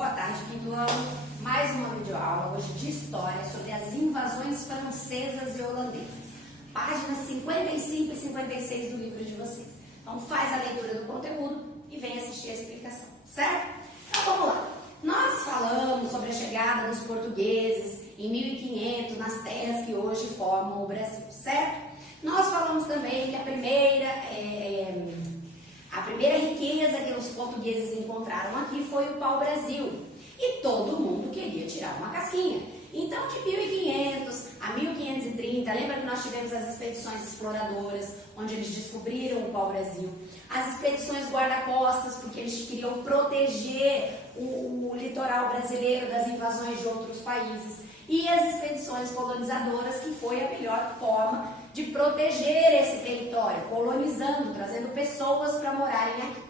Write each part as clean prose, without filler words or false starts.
Boa tarde, quinto ano. Mais uma videoaula hoje de história sobre as invasões francesas e holandesas. Páginas 55 e 56 do livro de vocês. Então faz a leitura do conteúdo e vem assistir a explicação, certo? Então vamos lá. Nós falamos sobre a chegada dos portugueses em 1500 nas terras que hoje formam o Brasil, certo? Nós falamos também que a primeira riqueza que os portugueses encontraram aqui foi o pau-brasil. E todo mundo queria tirar uma casquinha. Então, de 1500 a 1530, lembra que nós tivemos as expedições exploradoras, onde eles descobriram o pau-brasil. As expedições guarda-costas, porque eles queriam proteger o litoral brasileiro das invasões de outros países. E as expedições colonizadoras, que foi a melhor forma de proteger esse território, colonizando, trazendo pessoas para morarem aqui.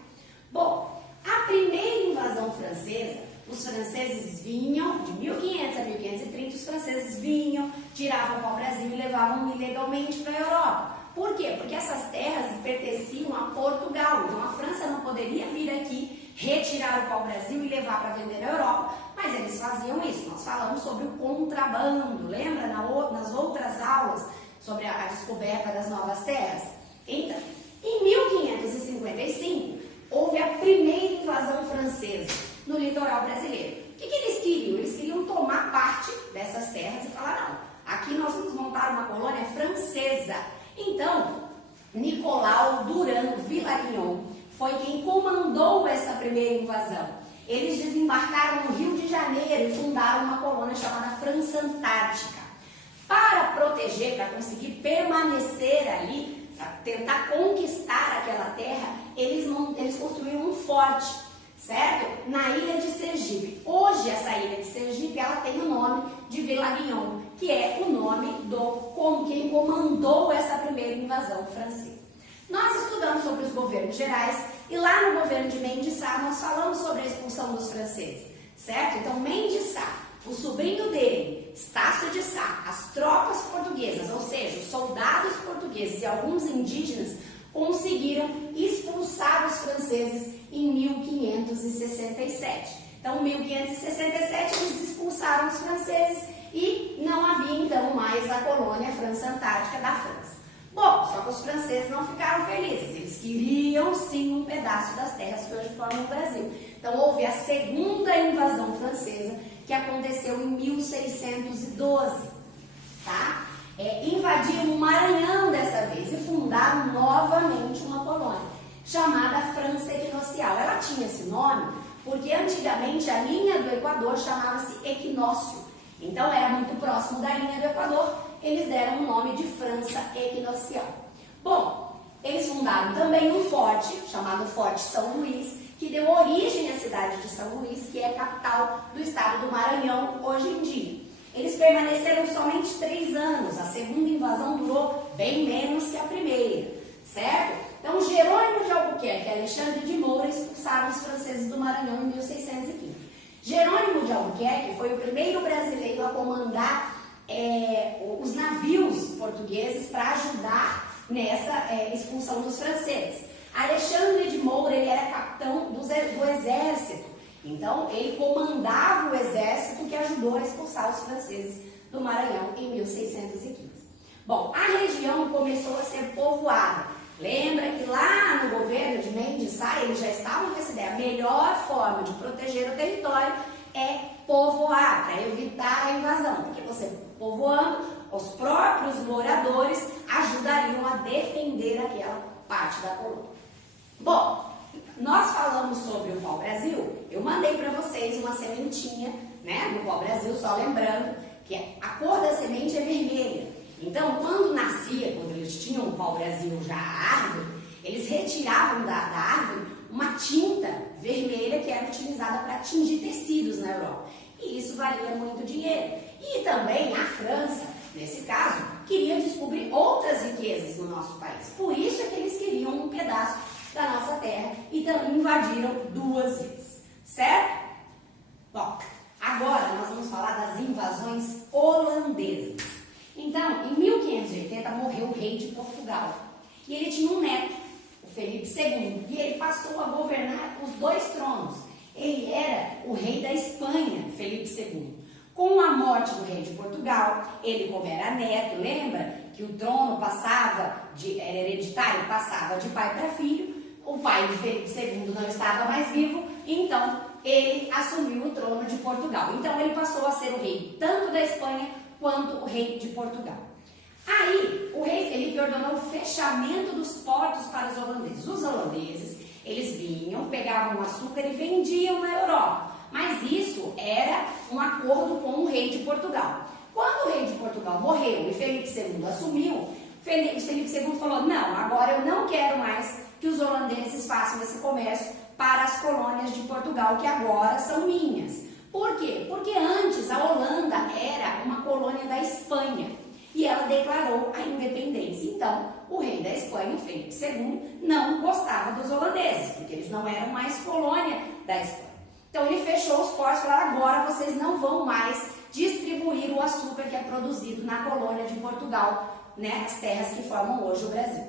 Bom, a primeira invasão francesa, os franceses vinham, de 1500 a 1530, os franceses vinham, tiravam o pau-brasil e levavam ilegalmente para a Europa. Por quê? Porque essas terras pertenciam a Portugal, então a França não poderia vir aqui, retirar o pau-brasil e levar para vender na Europa, mas eles faziam isso. Nós falamos sobre o contrabando, lembra nas outras aulas sobre a descoberta das novas terras? Então, em 1555, houve a primeira invasão francesa no litoral brasileiro. O que eles queriam? Eles queriam tomar parte dessas terras e falar, não, aqui nós vamos montar uma colônia francesa. Então, Nicolau Durand Villarignon foi quem comandou essa primeira invasão. Eles desembarcaram no Rio de Janeiro e fundaram uma colônia chamada França Antártica. Para proteger, para conseguir permanecer ali, para tentar conquistar aquela terra, eles construíram um forte, certo? Na ilha de Sergipe. Hoje essa ilha de Sergipe, ela tem o nome de Villarignon, que é o nome como quem comandou essa primeira invasão francesa. Nós estudamos sobre os governos gerais e lá no governo de Mendes Sá nós falamos sobre a expulsão dos franceses, certo? Então Mendes Sá, o sobrinho dele, Estácio de Sá, as tropas portuguesas, ou seja, os soldados portugueses e alguns indígenas conseguiram expulsar os franceses em 1567. Então, em 1567, eles expulsaram os franceses e não havia então mais a colônia França Antártica da França. Bom, só que os franceses não ficaram felizes, eles queriam sim um pedaço das terras que hoje formam o Brasil. Então, houve a segunda invasão francesa, que aconteceu em 1612, tá? Invadiram o Maranhão dessa vez e fundaram novamente uma colônia, chamada França Equinocial. Ela tinha esse nome porque antigamente a linha do Equador chamava-se Equinócio. Então era muito próximo da linha do Equador, eles deram o nome de França Equinocial. Bom, eles fundaram também um forte, chamado Forte São Luís, que deu origem à cidade de São Luís, que é a capital do estado do Maranhão hoje em dia. Eles permaneceram somente 3 anos, a segunda invasão durou bem menos que a primeira, certo? Então, Jerônimo de Albuquerque e Alexandre de Moura expulsaram os franceses do Maranhão em 1615. Jerônimo de Albuquerque foi o primeiro brasileiro a comandar os navios portugueses para ajudar nessa expulsão dos franceses. Alexandre de Moura, ele era capitão do exército, então ele comandava o exército que ajudou a expulsar os franceses do Maranhão em 1615. Bom, a região começou a ser povoada. Lembra que lá no governo de Mendes Sá, eles já estavam com essa ideia, a melhor forma de proteger o território é povoar, para evitar a invasão, porque você povoando, os próprios moradores ajudariam a defender aquela parte da colônia. Bom, nós falamos sobre o pau-brasil, eu mandei para vocês uma sementinha, né, do pau-brasil, só lembrando que a cor da semente é vermelha. Então, quando nascia, quando eles tinham o pau-brasil já a árvore, eles retiravam da árvore uma tinta vermelha que era utilizada para tingir tecidos na Europa. E isso valia muito dinheiro. E também a França, nesse caso, queria descobrir outras riquezas no nosso país. Por isso é que eles queriam um pedaço da nossa terra e também invadiram 2 vezes, certo? Bom, agora nós vamos falar das invasões holandesas. Então, em 1580 morreu o rei de Portugal e ele tinha um neto, o Felipe II, e ele passou a governar os 2 tronos. Ele era o rei da Espanha, Felipe II. Com a morte do rei de Portugal, ele, como era neto, lembra que o trono era hereditário, passava de pai para filho. O pai de Felipe II não estava mais vivo, então ele assumiu o trono de Portugal. Então ele passou a ser o rei tanto da Espanha quanto o rei de Portugal. Aí o rei Felipe ordenou o fechamento dos portos para os holandeses. Os holandeses, eles vinham, pegavam o açúcar e vendiam na Europa. Mas isso era um acordo com o rei de Portugal. Quando o rei de Portugal morreu e Felipe II assumiu, Felipe II falou: não, agora eu não quero mais que os holandeses façam esse comércio para as colônias de Portugal, que agora são minhas. Por quê? Porque antes a Holanda era uma colônia da Espanha e ela declarou a independência. Então, o rei da Espanha, Felipe II, não gostava dos holandeses, porque eles não eram mais colônia da Espanha. Então, ele fechou os portos e falou: agora vocês não vão mais distribuir o açúcar que é produzido na colônia de Portugal, né, as terras que formam hoje o Brasil.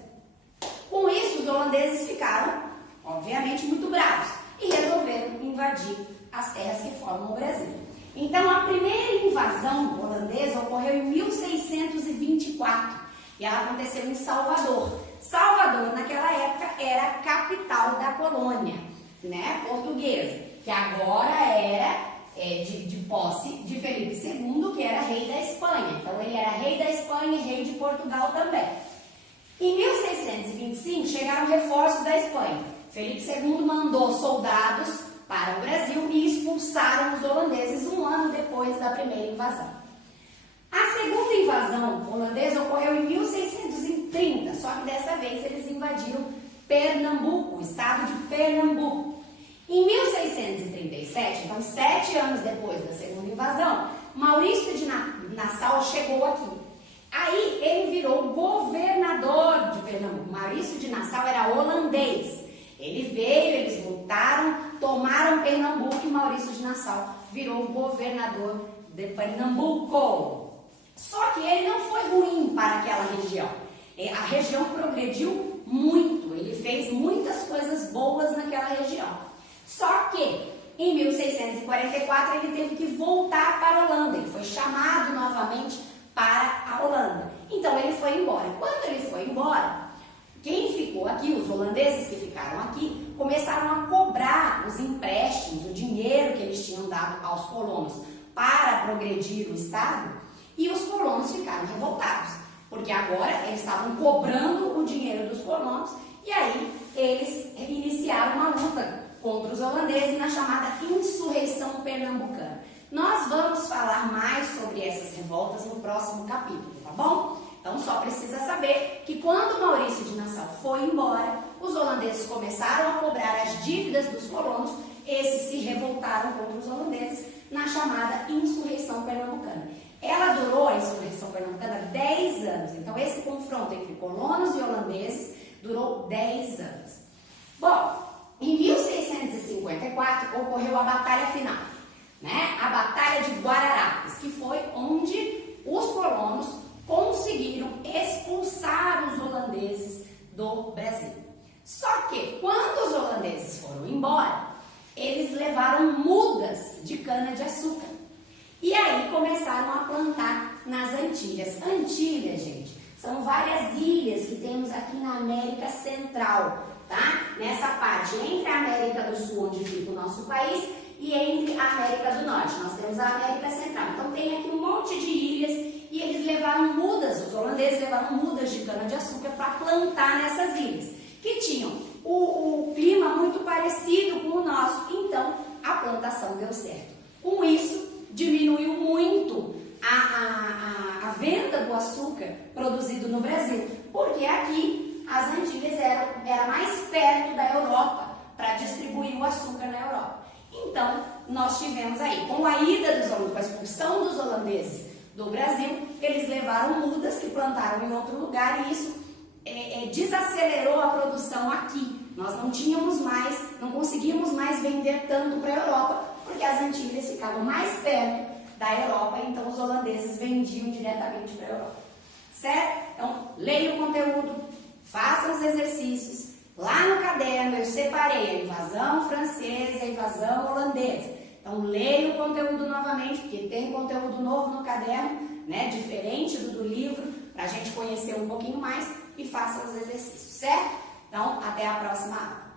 Com isso, os holandeses ficaram, obviamente, muito bravos e resolveram invadir as terras que formam o Brasil. Então, a primeira invasão holandesa ocorreu em 1624 e ela aconteceu em Salvador. Salvador, naquela época, era a capital da colônia, né, portuguesa, que agora era de posse de Felipe II, que era rei da Espanha. Então, ele era rei da Espanha e rei de Portugal também. Em 1625, chegaram reforços da Espanha. Felipe II mandou soldados para o Brasil e expulsaram os holandeses um ano depois da primeira invasão. A segunda invasão holandesa ocorreu em 1630, só que dessa vez eles invadiram Pernambuco, o estado de Pernambuco. Em 1637, então 7 anos depois da segunda invasão, Maurício de Nassau chegou aqui. Aí ele virou governador de Pernambuco. Maurício de Nassau era holandês. Ele veio, eles voltaram, tomaram Pernambuco e Maurício de Nassau virou governador de Pernambuco. Só que ele não foi ruim para aquela região. A região progrediu muito, ele fez muitas coisas boas naquela região. Só que em 1644 ele teve que voltar para a Holanda, ele foi chamado novamente para a Holanda. Então ele foi embora. Quando ele foi embora, quem ficou aqui, os holandeses que ficaram aqui, começaram a cobrar os empréstimos, o dinheiro que eles tinham dado aos colonos para progredir o estado, e os colonos ficaram revoltados, porque agora eles estavam cobrando o dinheiro dos colonos, e aí eles iniciaram uma luta contra os holandeses na chamada insurreição pernambucana. Nós vamos falar mais sobre essas revoltas no próximo capítulo, tá bom? Então só precisa saber que quando Maurício de Nassau foi embora, os holandeses começaram a cobrar as dívidas dos colonos, esses se revoltaram contra os holandeses na chamada insurreição pernambucana. Ela durou, a insurreição pernambucana, 10 anos. Então esse confronto entre colonos e holandeses durou 10 anos. Bom, em 1654 ocorreu a batalha final, né? A Batalha de Guararapes, que foi onde os colonos conseguiram expulsar os holandeses do Brasil. Só que quando os holandeses foram embora, eles levaram mudas de cana-de-açúcar. E aí começaram a plantar nas Antilhas. Antilhas, gente, são várias ilhas que temos aqui na América Central, tá? Nessa parte entre a América do Sul, onde fica o nosso país, e entre a América do Norte. Nós temos a América Central. Então tem aqui um monte de ilhas e eles levaram mudas, os holandeses levaram mudas de cana-de-açúcar para plantar nessas ilhas, que tinham o clima muito parecido com o nosso. Então a plantação deu certo. Com isso, diminuiu muito a venda do açúcar produzido no Brasil, porque aqui as Antilhas era mais perto da Europa para distribuir o açúcar na Europa. Então, nós tivemos aí, com a ida dos holandeses, com a expulsão dos holandeses do Brasil, eles levaram mudas que plantaram em outro lugar e isso desacelerou a produção aqui. Nós não tínhamos mais, não conseguimos mais vender tanto para a Europa, porque as Antilhas ficavam mais perto da Europa, então os holandeses vendiam diretamente para a Europa. Certo? Então, leia o conteúdo, faça os exercícios. Lá no caderno eu separei a invasão francesa e a invasão holandesa. Então, leia o conteúdo novamente, porque tem conteúdo novo no caderno, né? Diferente do livro, para a gente conhecer um pouquinho mais e faça os exercícios, certo? Então, até a próxima aula.